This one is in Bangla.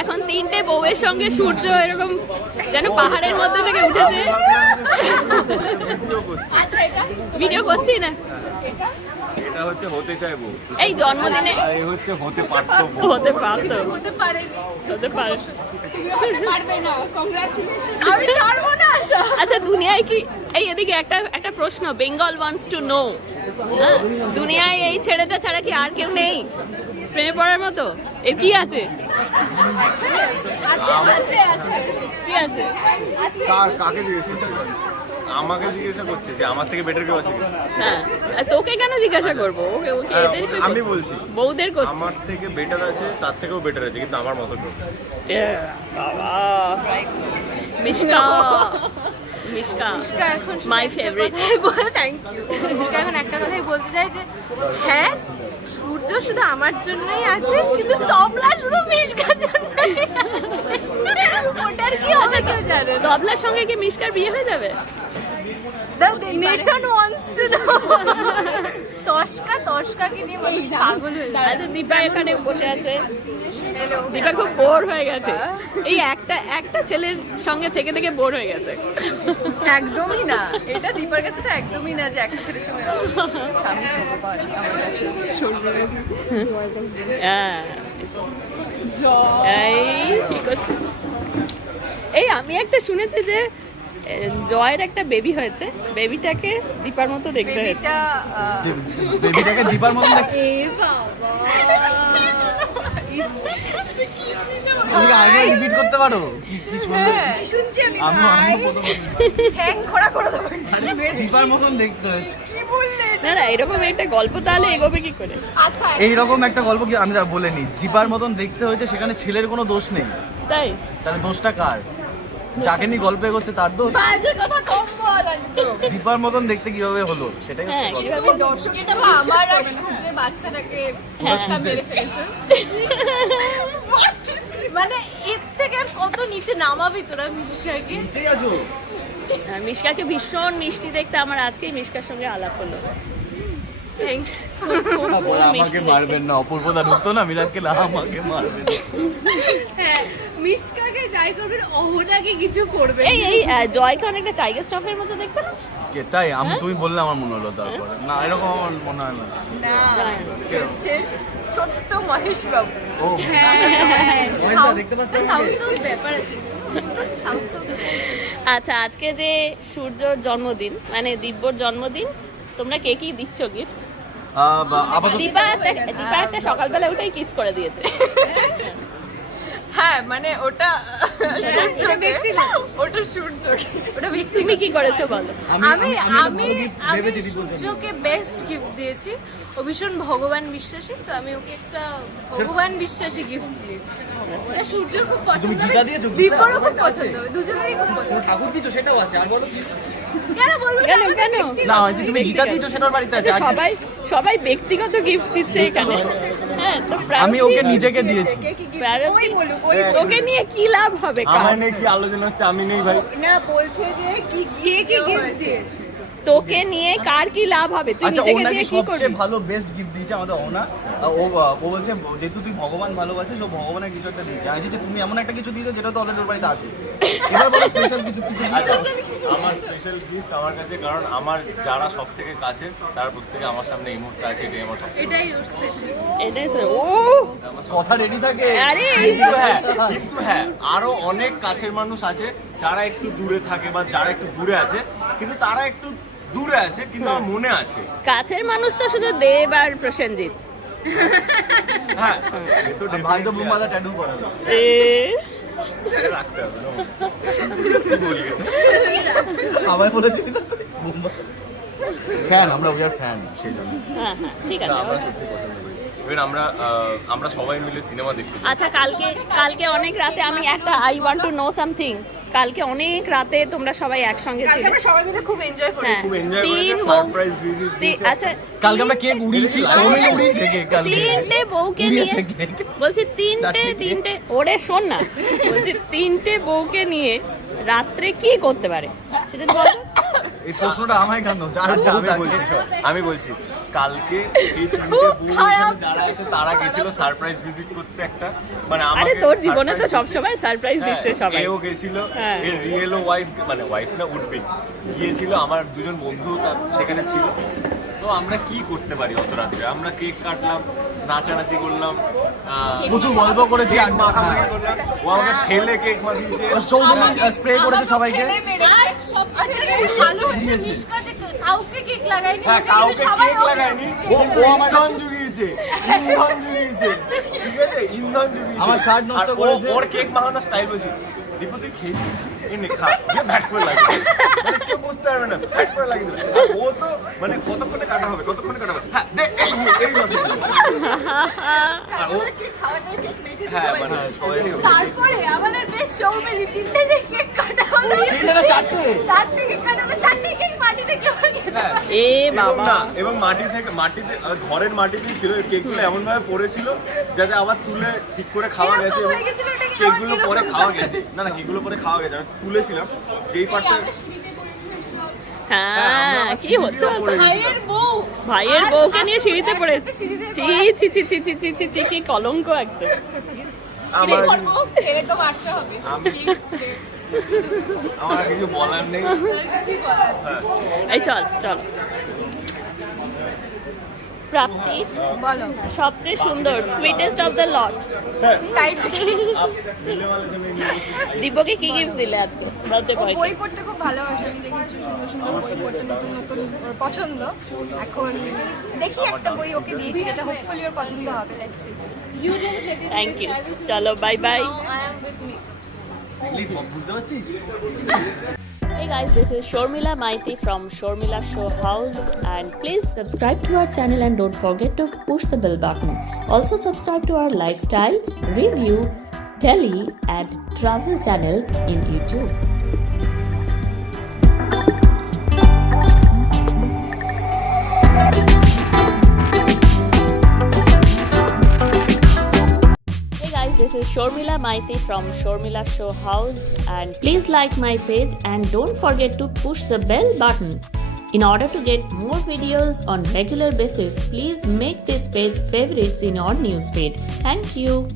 এখন তিনটে বউয়ের সঙ্গে সূর্য এরকম যেন পাহাড়ের মধ্যে থেকে উঠেছে। ভিডিও করছি না, এটা হচ্ছে হতে চাইবো, এই জন্মদিনে এই হচ্ছে হতে পারতো, হতে পারতো, হতে পারে হতে পারে। পারবে না, কংগ্রাচুলেশন। আমি পারবো না। আচ্ছা দুনিয়ায় কি এই এদিকে একটা প্রশ্ন, বেঙ্গল ওয়ান্টস টু নো, দুনিয়ায় এই ছেলেটা ছাড়া কি আর কেউ নেই প্রেমে পড়ার মতো? এর কি আছে? কি আছে? কাকে জিজ্ঞেস করছে? আমাকে জিজ্ঞাসা করছে যে আমার থেকে বেটার কেউ আছে কি? হ্যাঁ, আর তোকে কেন জিজ্ঞাসা করবো? ওকে ওকে এদের আমি বলছি বউদের করছি। আমার থেকে বেটার আছে, তার থেকেও বেটার আছে, কিন্তু আমার মতো কেউ। বাবা মিশকা, মিশকা মিশকা এখন my favourite. Thank you. Mishka এখন একটা কথাই বলতে চাই যে হ্যাঁ, সূর্য শুধু আমার জন্যই আছে, কিন্তু তবলা শুধু মিশকার জন্যই আছে। ওটার কি হবে কেউ জানে না। তবলার সঙ্গে কি মিশকার বিয়ে হয়ে যাবে? The nation wants to know. তস্কাকে নিয়ে মানুষ পাগল হয়ে যায়। আচ্ছা দীপা এখানে বসে আছে, দীপা খুব বোর হয়ে গেছে, এই একটা ছেলের সঙ্গে থেকে থেকে বোর হয়ে গেছে। একদমই না, এটা দীপার কাছে তো একদমই না যে একটা ছেলের সঙ্গে স্বামী হতে পারে আমার কাছে। হ্যাঁ, এই ঠিক আছে। এই আমি একটা শুনেছি যে জয়ের একটা বেবি হয়েছে, বেবিটাকে দীপার মতো দেখতে হয়েছে। বেবিটাকে দীপার মতন দেখতে। এ বাবা, তুমি আগে রিপিট করতে পারো কি কি শুনলে? কি শুনছি আমি আমি ভাই? হ্যাং খোড়া করে দেবো দীপার মতন দেখতে হয়েছে। কি বললে? না না, এরকম একটা গল্প তাহলে এগোবে কি করে? আচ্ছা, এইরকম একটা গল্প কি আমি তার বলে নি, দীপার মতন দেখতে হয়েছে, সেখানে ছেলের কোনো দোষ নেই, তাই তাহলে দোষটা কার? যাকে নিয়ে গল্প এগোচ্ছে তার দোষ? বাজে কথা কম বল একদম। দীপার মতন দেখতে কিভাবে হলো সেটাই হচ্ছে হ্যাঁ, গল্প। কিভাবে দর্শকের তো আমার আর সূর্যের বাচ্চাটাকে পুরস্কার মেরে ফেলেছে। মানে এর থেকে আর কত নিচে নামাবি তোরা মিশকাকে? নিচেই আছো। আর মিশকাকে ভীষণ মিষ্টি দেখতে, আমার আজকেই মিশকার সঙ্গে আলাপ হলো। থ্যাংক বলে আমাকে মারবেন না, অপূর্বদা ঢুকতো না মিরাজকে, না আমাকে মারবেন। হ্যাঁ, মিশকাকে যাই করবেন অহনাকে কিছু করবে। এই এই জয়কে অনেকটা টাইগার শ্রফের মতো দেখতে না? কে তাই? আমি তুমি বললে আমার মনে হলো, তারপরে না এরকম আমার মনে হয় না। না, হচ্ছে ছোট্ট মহেশ বাবু। ও মহেশদা দেখতে পাচ্ছ আমাকে? সাউথ সাউথ ব্যাপার আছে। South south. আচ্ছা আজকে যে সূর্যর জন্মদিন, মানে দিব্যর জন্মদিন, তোমরা কে কি দিচ্ছ গিফট? আপাতত দীপা একটা সকালবেলা উঠেই কিস করে দিয়েছে। হ্যাঁ, মানে ওটা সূর্যকে, ওটা সূর্যকে, ওটা তুমি কি করেছো বলো? আমি সূর্যকে বেস্ট গিফট দিয়েছি। ও ভীষণ ভগবান বিশ্বাসী, তো আমি ওকে একটা ভগবান বিশ্বাসী গিফট দিয়েছি। এটা সূর্যর খুব পছন্দ তুমি গীতা দিয়েছো? হবে, গীতা? দীপরও খুব পছন্দ হবে, দুজনেরই খুব পছন্দ। ঠাকুর দিছো সেটাও আছে, আর বলো কি? কেন বলবো? কেন কেন? না হচ্ছে তুমি গীতা দিয়েছো সেটার বাড়িতে আছে। আচ্ছা, সবাই ব্যক্তিগত গিফট দিচ্ছে এখানে। হ্যাঁ, তো আমি ওকে নিজেকে দিয়েছি। তোকে নিয়ে কি লাভ হবে? আমার নিয়ে কি আলোচনা হচ্ছে? আমি নেই ভাই। না, বলছে যে কি কে কি গিফট দিয়েছে। তোকে নিয়ে কার কি লাভ হবে? তুই আচ্ছা, ও নিজেকে নাকি দিয়ে কি সবচেয়ে করবি? ভালো বেস্ট গিফট দিয়েছে আমাদের ওনা। ও বলছে যেহেতু তুই ভগবান ভালোবাসিস, ও ভগবানের কিছু একটা দিয়েছে। আমি যে তুমি এমন একটা কিছু দিয়েছো যেটা তো অলরেডি ওর বাড়িতে আছে। এবার বলো স্পেশাল কিছু দিয়েছো? আমার স্পেশাল গিফট আমার কাছে, কারণ আমার যারা সব থেকে কাছে তারা প্রত্যেকে আমার সামনে এই মুহূর্তে আছে, এটাই আমার সব। এটাই ওর স্পেশাল। এটাই তো। ও কথা রেডি থাকে। আরে কিন্তু হ্যাঁ, আরো অনেক কাছের মানুষ আছে যারা একটু দূরে থাকে বা যারা একটু দূরে আছে, কিন্তু তারা একটু দূরে আছে কিন্তু আমার মনে আছে। কাছের মানুষ তো শুধু দেব আর প্রসেনজিৎ। হ্যাঁ, এ তো ভাই তো definitely বুমাদা আছে। ট্যাটু করাবে। এ এটা রাখতে হবে না? কি বলি? আমায় বলেছিস না তুই বুম্বা ফ্যান, আমরা উই আর ফ্যান, সেই জন্য। হ্যাঁ হ্যাঁ, ঠিক আছে। আমরা সত্যি পছন্দ করি। Even আমরা সবাই মিলে সিনেমা দেখতে যাই। আচ্ছা, কালকে অনেক রাতে আমি একটা I want to know something, কালকে অনেক রাতে তোমরা সবাই একসঙ্গে কালকে ছিলে। আমরা সবাই মিলে খুব এনজয় করেছি। হ্যাঁ, খুব এনজয় তিন করেছে, বউ- সারপ্রাইজ ভিজিট দিয়েছে। আচ্ছা, কালকে আমরা কেক উড়িয়েছি, সবাই মিলে উড়িয়েছে কেক কালকে। তিনটে বউকে নিয়ে উড়িয়েছে কেক। বলছি চারটে কেক। তিনটে ওরে শোন না, বলছি তিনটে বউকে নিয়ে রাত্রে কি করতে পারে সেটা বল। এই প্রশ্নটা আমায় কেন? যার আচ্ছা, বউ আমি তাকে। বলছি, শোন, আমি বলছি কালকে এই তিনটে খুব বোন খারাপ। এখানে যারা আছে তারা গেছিল সারপ্রাইজ ভিজিট করতে একটা, মানে আরে আমাকে তোর জীবনে তো surprise- সবসময় সারপ্রাইজ দিচ্ছে সবাই। এও গেছিল, হ্যাঁ। এর রিয়েলও ওয়াইফ, মানে ওয়াইফ না উঠবে, গিয়েছিল। আমার দুজন বন্ধু তার সেখানে ছিল। তো আমরা কি করতে পারি অত রাত্রে? আমরা কেক কাটলাম, নাচানাচি করলাম, প্রচুর গল্প করেছি, কেক আড্ডা মাখামাখি করলাম। ও আমাকে ফেলে কেক মাখিয়েছে। সৌমিলি স্প্রে করেছে সবাইকে। আর সবচেয়ে ভালো হচ্ছে মিশকা যে কাউকে কেক লাগায়নি, হ্যাঁ, কিন্তু কাউকে সবাই কেক ওকে লাগায়নি, কেক ও ইন্ধন জুগিয়েছে, ইন্ধন জুগিয়েছে, ঠিক আছে, ইন্ধন জুগিয়েছে। আমার শার্ট নষ্ট আর করেছে। ওর কেক মাখানোর স্টাইল বলছি, দীপু তুই খেয়েছিস, এনে খা, দিয়ে ভ্যাট করে লাগিয়ে দিল। মানে কেউ বুঝতে পারবে না, ভ্যাট করে লাগিয়ে দিল। আর ও তো মানে কতক্ষণে কাটা হবে, কতক্ষণে কাটা হবে, হ্যাঁ দে, এই মতো। আর ও কেক খাওয়াটাই কেক মেখেছে হ্যাঁ সবাই। মানে সবাই তারপরে আমাদের বেশ সৌমিলি তিনটে যে কেক কাটা হলো, চারটে কেক কাটা হলো, চারটে কেক মাটিতে কেউ খেতে হ্যাঁ। পারে। এ এবং বাবা, না, এবং মাটিতে ঘরের মাটিতেই ছিল কেকগুলো, এমন ভাবে পড়েছিল যাতে আবার তুলে ঠিক করে খাওয়া এরকম গেছে। এবং হয়ে গেছিল, ওটাকে কেকগুলো এরকম পরে ভাবে। খাওয়া গেছে, না কেকগুলো পরে খাওয়া গেছে, আমি তুলেছিলাম যেই পার্টটা। আমরা সিঁড়িতে পড়েছিলাম। হ্যাঁ কি হচ্ছে? ভাইয়ের বউ ভাইয়ের আর বউকে নিয়ে সিঁড়িতে একসাথে পড়ে, সিঁড়িতে চি পড়ে। চি চি চি চি চি চি চি, কি কলঙ্ক একদম। আমার এরকম আসতে হবে। আমি- আমার আর কিছু বলার নেই। আর কিছুই বলার নেই। এই চল চল। প্রাপ্তি বলো। সবচেয়ে সুন্দর, sweetest of the lot. Sir তাই নাকি? আপ মিলে वाले से मैं नहीं। দীপকে কি গিফট দিলে আজকে বার্থডে ও বয়? বই পড়তে খুব ভালোবাসে, আমি দেখেছি সুন্দর সুন্দর বই পড়তে, নতুন নতুন ওর পছন্দ। এখন দেখি একটা বই ওকে দিয়েছি যেটা হোপফুলি ওর পছন্দ হবে, let's see. You didn't hate it Thank this you. time. চলো, bye bye. Now I am with makeup. বুঝতে পারছিস? Hey guys, this is Shormila Maiti from Shormila Show House, and please subscribe to our channel and don't forget to push the bell button. Also subscribe to our lifestyle, review, Delhi and travel channel in YouTube. Hey guys, this is Shormila Maiti from Shormila Show House, and please like my page and don't forget to push the bell button. In order to get more videos on regular basis, please make this page favorites in your newsfeed. Thank you.